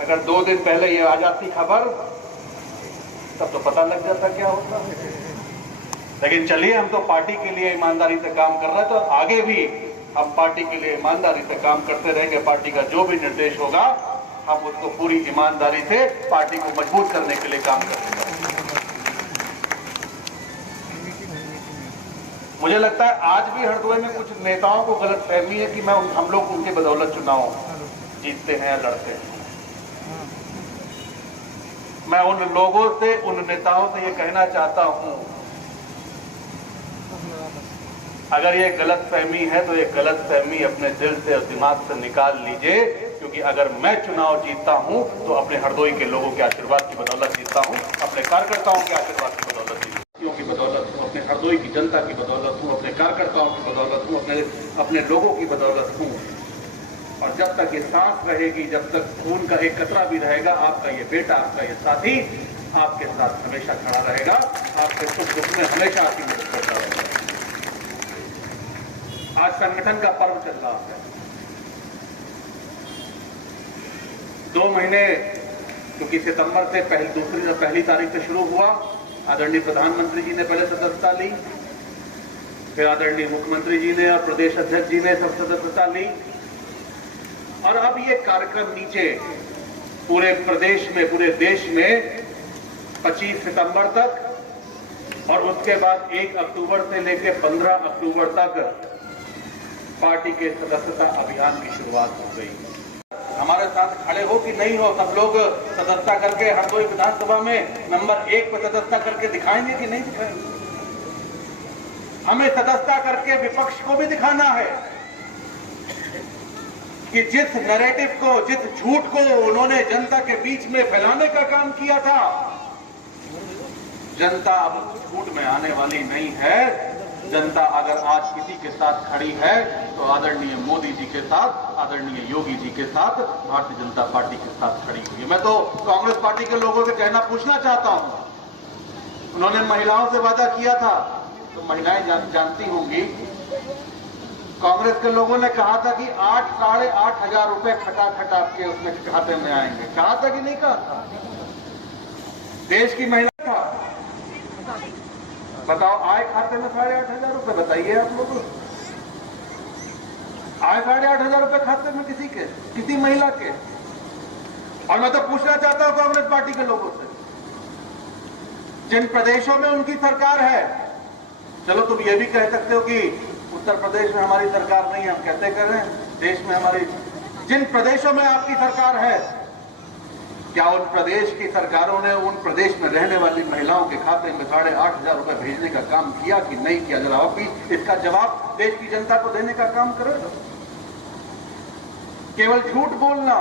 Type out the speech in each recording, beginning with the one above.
अगर 2 दिन पहले ये आ जाती खबर तब तो पता लग जाता क्या होता है। लेकिन चलिए, हम तो पार्टी के लिए ईमानदारी से काम कर रहे हैं, तो आगे भी हम पार्टी के लिए ईमानदारी से काम करते रहेंगे। पार्टी का जो भी निर्देश होगा हम उसको पूरी ईमानदारी से पार्टी को मजबूत करने के लिए काम करेंगे। मुझे लगता है आज भी हरदोई में कुछ नेताओं को गलतफहमी है कि हम लोग उनके बदौलत चुनाव जीतते हैं या लड़ते हैं। मैं उन लोगों से, उन नेताओं से ये कहना चाहता हूं, अगर ये गलतफहमी है तो ये गलतफहमी अपने दिल से और दिमाग से निकाल लीजिए, क्योंकि अगर मैं चुनाव जीतता हूं तो अपने हरदोई के लोगों के आशीर्वाद की बदौलत जीतता हूं, अपने कार्यकर्ताओं के आशीर्वाद की बदौलत जीतता की बदौलत हूं, अपने हरदोई की जनता की बदौलत हूं, अपने कार्यकर्ताओं की बदौलत हूं, अपने लोगों की बदौलत हूं। और जब तक ये सांस रहेगी, जब तक खून का एक कतरा भी रहेगा, आपका ये बेटा, आपका ये साथी आपके साथ हमेशा खड़ा रहेगा, आपके सुख दुख में हमेशा आपकी मदद करता रहेगा। आज संगठन का पर्व चल रहा है। 2 महीने, क्योंकि सितंबर से पहली तारीख से शुरू हुआ। आदरणीय प्रधानमंत्री जी ने पहले सदस्यता ली, फिर आदरणीय मुख्यमंत्री जी ने और प्रदेश अध्यक्ष जी ने सब सदस्यता ली, और अब ये कार्यक्रम नीचे पूरे प्रदेश में, पूरे देश में 25 सितंबर तक और उसके बाद 1 अक्टूबर से लेकर 15 अक्टूबर तक पार्टी के सदस्यता अभियान की शुरुआत हो गई। हमारे साथ खड़े हो कि नहीं हो, सब लोग सदस्यता करके हरदोई विधानसभा में नंबर 1 पर सदस्यता करके दिखाएंगे कि नहीं दिखाएंगे? हमें सदस्यता करके विपक्ष को भी दिखाना है कि जिस नैरेटिव को, जिस झूठ को उन्होंने जनता के बीच में फैलाने का काम किया था, जनता अब झूठ में आने वाली नहीं है। जनता अगर आज किसी के साथ खड़ी है तो आदरणीय मोदी जी के साथ, आदरणीय योगी जी के साथ, भारतीय जनता पार्टी के साथ खड़ी हुई है। मैं तो कांग्रेस पार्टी के लोगों से कहना पूछना चाहता हूं, उन्होंने महिलाओं से वादा किया था, तो महिलाएं जानती होंगी, कांग्रेस के लोगों ने कहा था कि 8,000 साढ़े 8 हजार रुपए खटा के उसमें खाते में आएंगे। कहा था कि नहीं कहा था? देश की महिला था, बताओ आए खाते में 8,500 हजार रुपए? बताइए आप लोग, आए 8,500 हजार रुपए खाते में किसी के, किसी महिला के? और मैं तो पूछना चाहता हूं कांग्रेस पार्टी के लोगों से, जिन प्रदेशों में उनकी सरकार है, चलो तुम ये भी कह सकते हो कि उत्तर प्रदेश में हमारी सरकार नहीं है, हम कहते कर रहे हैं देश में हमारी, जिन प्रदेशों में आपकी सरकार है, क्या उन प्रदेश की सरकारों ने उन प्रदेश में रहने वाली महिलाओं के खाते में 8,500 हजार रुपए भेजने का काम किया कि नहीं किया? जरा आप भी इसका जवाब देश की जनता को देने का काम करो। केवल झूठ बोलना,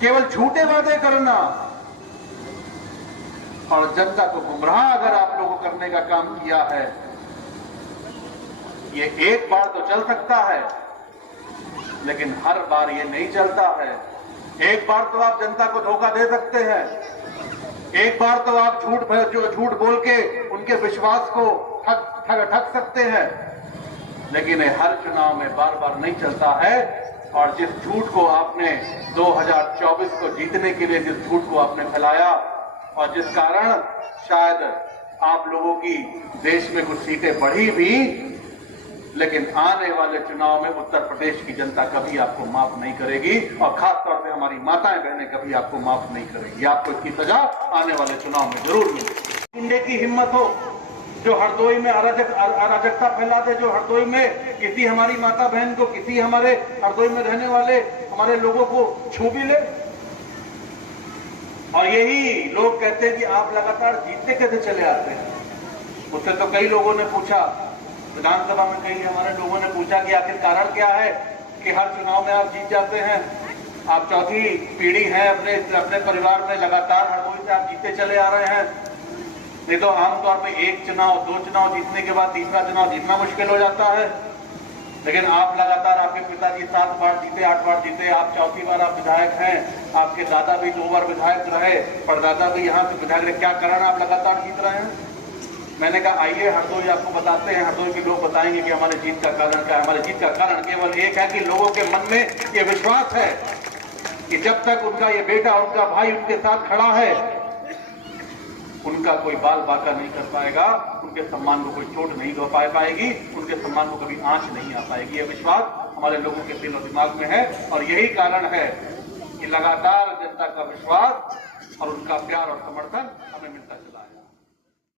केवल झूठे वादे करना और जनता को गुमराह अगर आप लोगों करने का काम किया है, ये एक बार तो चल सकता है, लेकिन हर बार ये नहीं चलता है। एक बार तो आप जनता को धोखा दे सकते हैं, एक बार तो आप झूठ बोल के उनके विश्वास को ठग सकते हैं, लेकिन हर चुनाव में बार बार नहीं चलता है। और जिस झूठ को आपने 2024 को जीतने के लिए, जिस झूठ को आपने फैलाया और जिस कारण शायद आप लोगों की देश में कुछ सीटें बढ़ी भी, लेकिन आने वाले चुनाव में उत्तर प्रदेश की जनता कभी आपको माफ नहीं करेगी, और खासतौर से हमारी माताएं बहनें कभी आपको माफ नहीं करेगी। आपको इसकी सजा आने वाले चुनाव में जरूर मिलेगी। इंडिया की हिम्मत हो जो हरदोई में अराजकता फैला दे, जो हरदोई में किसी हमारी माता बहन को, किसी हमारे हरदोई में रहने वाले हमारे लोगों को छू भी ले। और यही लोग कहते हैं कि आप लगातार जीतते कैसे चले आते हैं। मुझसे तो कई लोगों ने पूछा, विधानसभा में कई हमारे लोगों ने पूछा कि आखिर कारण क्या है कि हर चुनाव में आप जीत जाते हैं। आप चौथी पीढ़ी है अपने परिवार में, लगातार हरदोई से आप जीतते चले आ रहे हैं। नहीं तो आमतौर पे 1 चुनाव 2 चुनाव जीतने के बाद तीसरा चुनाव जीतना मुश्किल हो जाता है, लेकिन आप लगातार, आपके पिताजी 7 बार जीते, 8 बार जीते, आप चौथी बार आप विधायक हैं, आपके दादा भी 2 बार विधायक रहे, परदादा भी यहाँ से विधायक रहे। क्या कारण आप लगातार जीत रहे हैं? मैंने कहा आइए हरदोई आपको बताते हैं, हरदोई के लोग बताएंगे कि हमारे जीत का कारण क्या है। हमारे जीत का कारण केवल एक है कि लोगों के मन में ये विश्वास है कि जब तक उनका ये बेटा, उनका भाई उनके साथ खड़ा है, उनका कोई बाल बांका नहीं कर पाएगा, उनके सम्मान को कोई चोट नहीं हो पाएगी, उनके सम्मान को कभी आंच नहीं आ पाएगी। यह विश्वास हमारे लोगों के दिल और दिमाग में है और यही कारण है कि लगातार जनता का विश्वास और उनका प्यार और समर्थन हमें मिलता चला है।